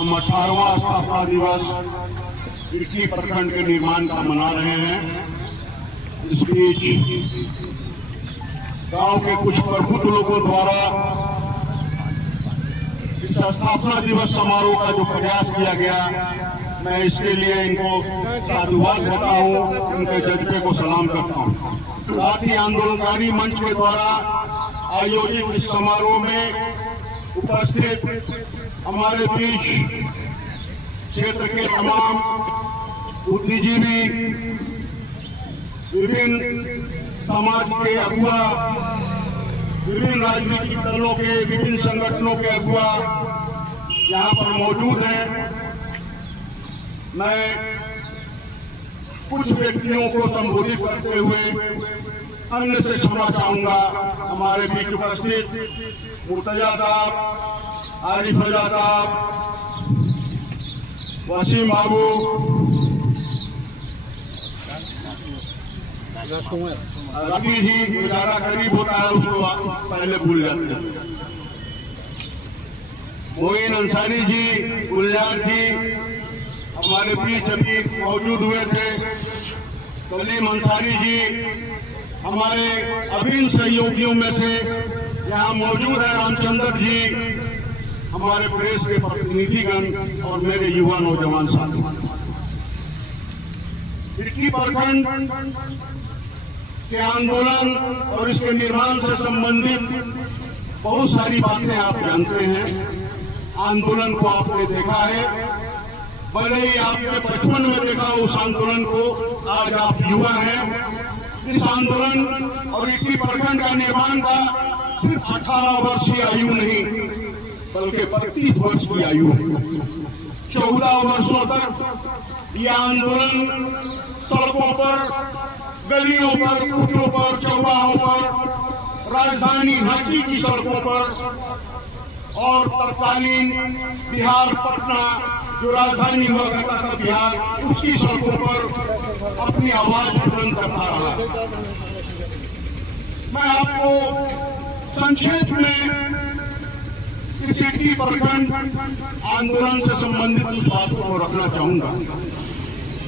हम 18वां स्थापना दिवस इटकी प्रखंड के निर्माण का मना रहे हैं। इस बीच गांव के कुछ प्रबुद्ध लोगों द्वारा इस स्थापना दिवस समारोह का जो प्रयास किया गया, मैं इसके लिए इनको साधुवाद देता हूँ, उनके जज्बे को सलाम करता हूँ। साथ ही आंदोलनकारी मंच के द्वारा आयोजित इस समारोह में उपस्थित हमारे बीच क्षेत्र के तमाम बुद्धिजीवी, विभिन्न समाज के अगुआ, विभिन्न राजनीतिक दलों के, विभिन्न संगठनों के अगुआ यहाँ पर मौजूद हैं। मैं कुछ व्यक्तियों को संबोधित करते हुए अन्य से क्षमा चाहूंगा। हमारे बीच उपस्थित मुर्तजा साहब, आरिफ रजा साहब, वसीम बाबू, रवि जी, ज्यादा करीब होता है उसको पहले भूल जाते हैं, मोइन अंसारी जी, गुलजार जी हमारे बीच अभी मौजूद हुए थे, कलीम अंसारी जी हमारे अभिन्न सहयोगियों में से यहाँ मौजूद है, रामचंद्र जी हमारे प्रेस के प्रतिनिधिगण और मेरे युवा नौजवान साथी। इटकी प्रखंड के आंदोलन और इसके निर्माण से संबंधित बहुत सारी बातें आप जानते हैं। आंदोलन को आपने देखा है, भले ही आपने बचपन में देखा उस आंदोलन को, आज आप युवा हैं। इस आंदोलन और इटकी प्रखंड का निर्माण का सिर्फ 18 वर्ष की आयु नहीं, बल्कि 32 वर्ष की आयु है। 14 वर्षों तक यह आंदोलन सड़कों पर, गलियों पर, कुचों पर, चौराहों पर, राजधानी रांची की सड़कों पर और तत्कालीन बिहार पटना जो राजधानी हुआ करता था बिहार, उसकी सड़कों पर अपनी आवाज बुलंद करता रहा। मैं आपको संक्षेप में इस इटकी प्रखंड आंदोलन से संबंधित कुछ बातों को रखना चाहूंगा।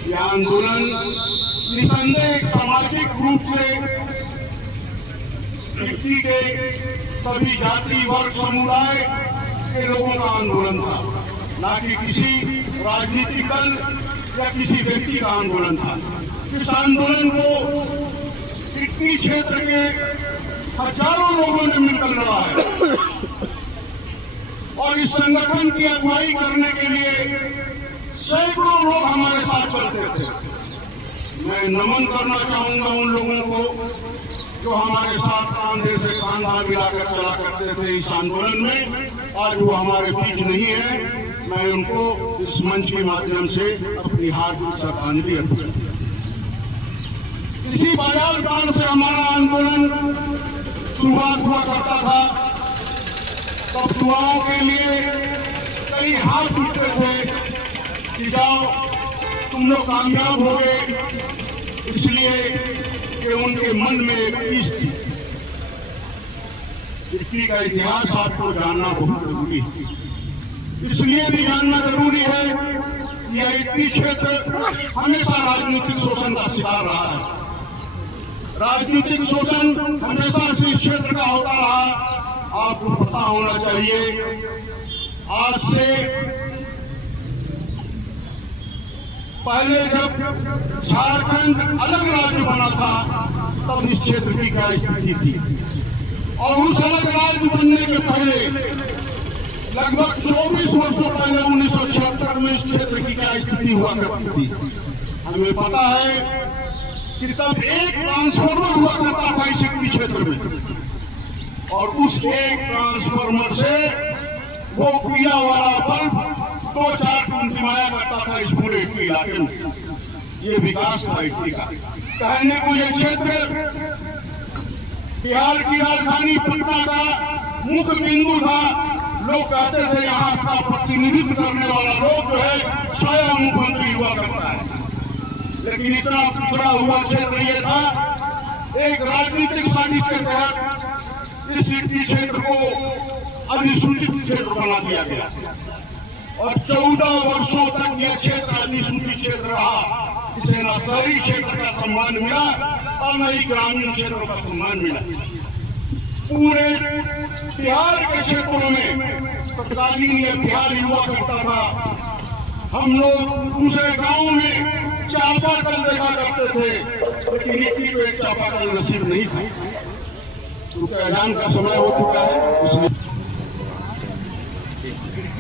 यह आंदोलन निसंदेह एक सामाजिक रूप से इटकी के सभी जाति, वर्ग, समुदाय के लोगों का आंदोलन था, न कि किसी राजनीतिक दल या किसी व्यक्ति का आंदोलन था। इस आंदोलन को इटकी क्षेत्र के हजारों लोगों ने मिलकर लड़ा है और इस संगठन की अगुवाई करने के लिए सैकड़ों लोग हमारे साथ चलते थे। मैं नमन करना चाहूंगा उन लोगों को जो हमारे साथ कांधे से कांधा मिलाकर चला करते थे इस आंदोलन में। आज वो हमारे बीच नहीं है। मैं उनको इस मंच के माध्यम से अपनी हार्दिक श्रद्धांजलि अर्पित करता हूं। इसी बाजार कांड से हमारा आंदोलन शुरुआत हुआ करता था। तब दुआओं के लिए कई हाथ उठते थे कि जाओ तुम लोग कामयाब हो गए, इसलिए कि उनके मन में एक चीज थी। इटकी का इतिहास आपको जानना बहुत जरूरी है। इसलिए भी जानना जरूरी है कि यह इटकी क्षेत्र हमेशा राजनीतिक शोषण का शिकार रहा है। राजनीतिक शोषण हमेशा से इस क्षेत्र का होता रहा। आपको पता होना चाहिए, आज से पहले जब झारखंड अलग राज्य बना था तब इस क्षेत्र की क्या स्थिति थी, और उस अलग राज्य बनने के पहले लगभग 24 वर्षों पहले 1976 में इस क्षेत्र की क्या स्थिति हुआ करती थी। हमें पता है कि तब एक ट्रांसफार्मर हुआ करता था इस क्षेत्र में, और उस एक ट्रांसफार्मर से वो पीला वाला बल्ब 2-4 टिमटिमाया करता था इस पूरे इलाके में। ये विकास था इटकी का। कहने को ये क्षेत्र बिहार की राजधानी पटना का मुख्य बिंदु था। लोग कहते थे यहाँ का प्रतिनिधित्व करने वाला लोग जो है छाया मुख्यमंत्री हुआ करता है, लेकिन इतना पिछड़ा हुआ क्षेत्र ये था। एक राजनीतिक साजिश के तहत इस इटकी क्षेत्र को अधिसूचित क्षेत्र बना दिया गया। और 14 वर्षों तक यह क्षेत्र अधिसूचित क्षेत्र रहा। इसे न शहरी क्षेत्र का सम्मान मिला और न ही ग्रामीण क्षेत्रों का सम्मान मिला। पूरे बिहार के क्षेत्रों में तत्कालीन यह बिहार हुआ करता था। हम लोग दूसरे गांव में चापाकल देखा करते थे, लेकिन इतनी तो एक चापाकल नसीब नहीं था, क्योंकि ऐलान का समय हो चुका है। इसलिए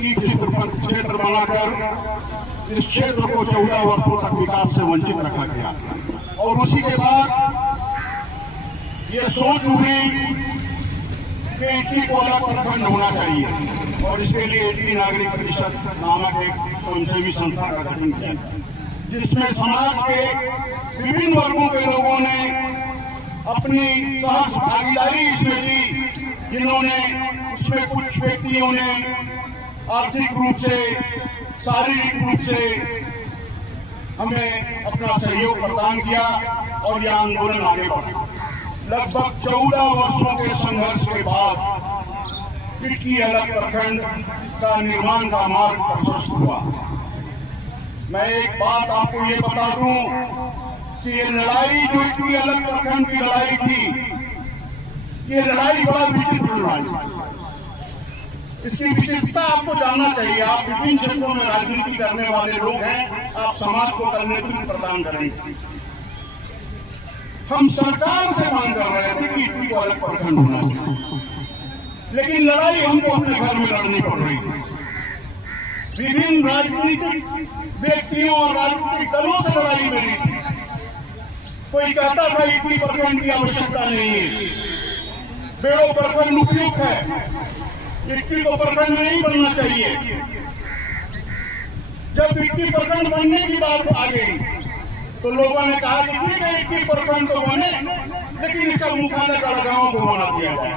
क्षेत्र बनाकर इस क्षेत्र को 14 वर्षों तक विकास से वंचित रखा गया और उसी के बाद ये सोच उठी कि इटली को अलग प्रखंड होना चाहिए और इसके लिए इटली नागरिक परिषद नामक एक स्वयंसेवी संस्था का गठन किया, जिसमें समाज के विभिन्न वर्गों के लोगों ने अपनी सहज भागीदारी इसमें दी। जिन्होंने उसमें कुछ व्यक्तियों ने आर्थिक रूप से, शारीरिक रूप से हमें अपना सहयोग प्रदान किया और यह आंदोलन आगे बढ़ा। लगभग 14 वर्षों के संघर्ष के बाद इटली अलग प्रखंड का निर्माण का मार्ग प्रशस्त हुआ। मैं एक बात आपको ये बता दूं कि ये लड़ाई जो इटली अलग प्रखंड की लड़ाई थी, ये लड़ाई बड़ा विचित्र लड़ाई। इसकी विचित्रता आपको जानना चाहिए। आप विभिन्न क्षेत्रों में राजनीति करने वाले लोग हैं, आप समाज को कल नेतृत्व प्रदान करेंगे। हम सरकार से मांग कर रहे थे कि इटली को अलग प्रखंड होना चाहिए, लेकिन लड़ाई हमको अपने घर में लड़नी पड़ रही थी। विभिन्न राजनीतिक व्यक्तियों और राजनीतिक दलों से लड़ाई मेरी थी। कोई कहता था इटली प्रखंड की आवश्यकता नहीं है, बेड़ो प्रखंड उपयुक्त है, इटली को प्रखंड नहीं बनना चाहिए। जब इटली प्रखंड बनने की बात आ गई तो लोगों ने कहा कि ठीक है, इटली प्रखंड तो बने, लेकिन इसका मुख्यालय गढ़गांव को बना दिया जाए।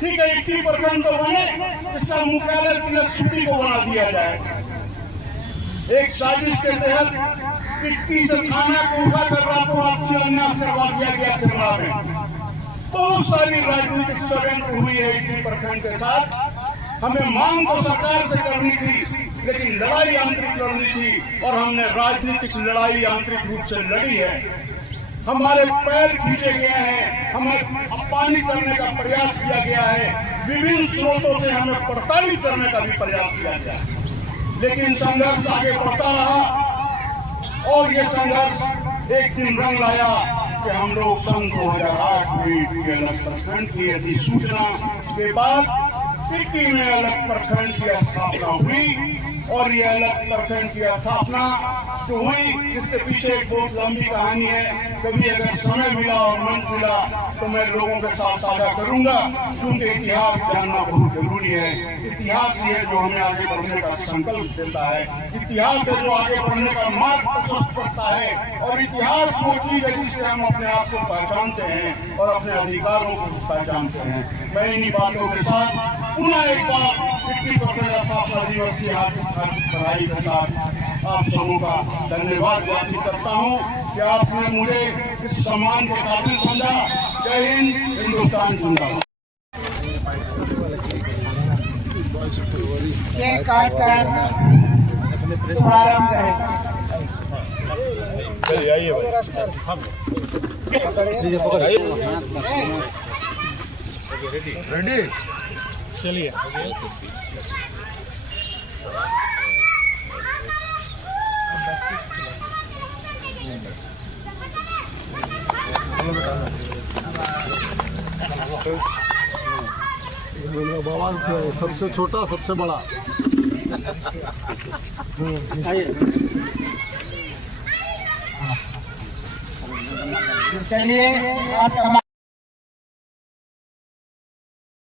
ठीक है, इटली प्रखंड तो बने, इसका मुख्यालय तिलक को बना दिया जाए। एक साजिश के तहत इटली से थाना को उठाकर रातों-रात शिलान्यास करवा दिया गया शिमला में। बहुत सारी राजनीतिक षड्यंत्र हुई है इटली प्रखंड के साथ। हमें मांग तो सरकार से करनी थी, लेकिन लड़ाई आंतरिक लड़नी थी और हमने राजनीतिक लड़ाई आंतरिक रूप से लड़ी है। हमारे पैर खींचे गए हैं, हमें अपमानित करने का प्रयास किया गया है, विभिन्न स्रोतों से हमें प्रताड़ित करने का भी प्रयास किया गया, लेकिन संघर्ष आगे बढ़ता रहा और ये संघर्ष एक दिन रंग लाया कि हम लोग सन 2008 में अलग प्रखंड की अधिसूचना के बाद इटली में अलग प्रखंड की स्थापना हुई। और ये अलग प्रखंड की स्थापना जो हुई, इसके पीछे एक बहुत लंबी कहानी है। कभी अगर समय मिला और मंच मिला तो मैं लोगों के साथ साझा करूंगा, क्योंकि इतिहास जानना बहुत जरूरी है। इतिहास ही है जो हमें आगे बढ़ने का संकल्प देता है, इतिहास है जो आगे बढ़ने का मार्ग प्रशस्त करता है। और इतिहास वो चीज है जिससे हम अपने आप को पहचानते हैं और अपने अधिकारों को पहचानते हैं। मैं इन्हीं बातों के साथ पुनः एक बार इटली प्रखंड स्थापना दिवस की हार्दिक बधाई के साथ आप सबों का धन्यवाद व्यक्त करता हूँ कि आपने मुझे इस सम्मान के काबिल समझा। जय हिंद, हिंदुस्तान जिंदाबाद। केक काटकर शुभारंभ करें। रेडी, चलिए बाबा सबसे छोटा सबसे बड़ा। चलिए आप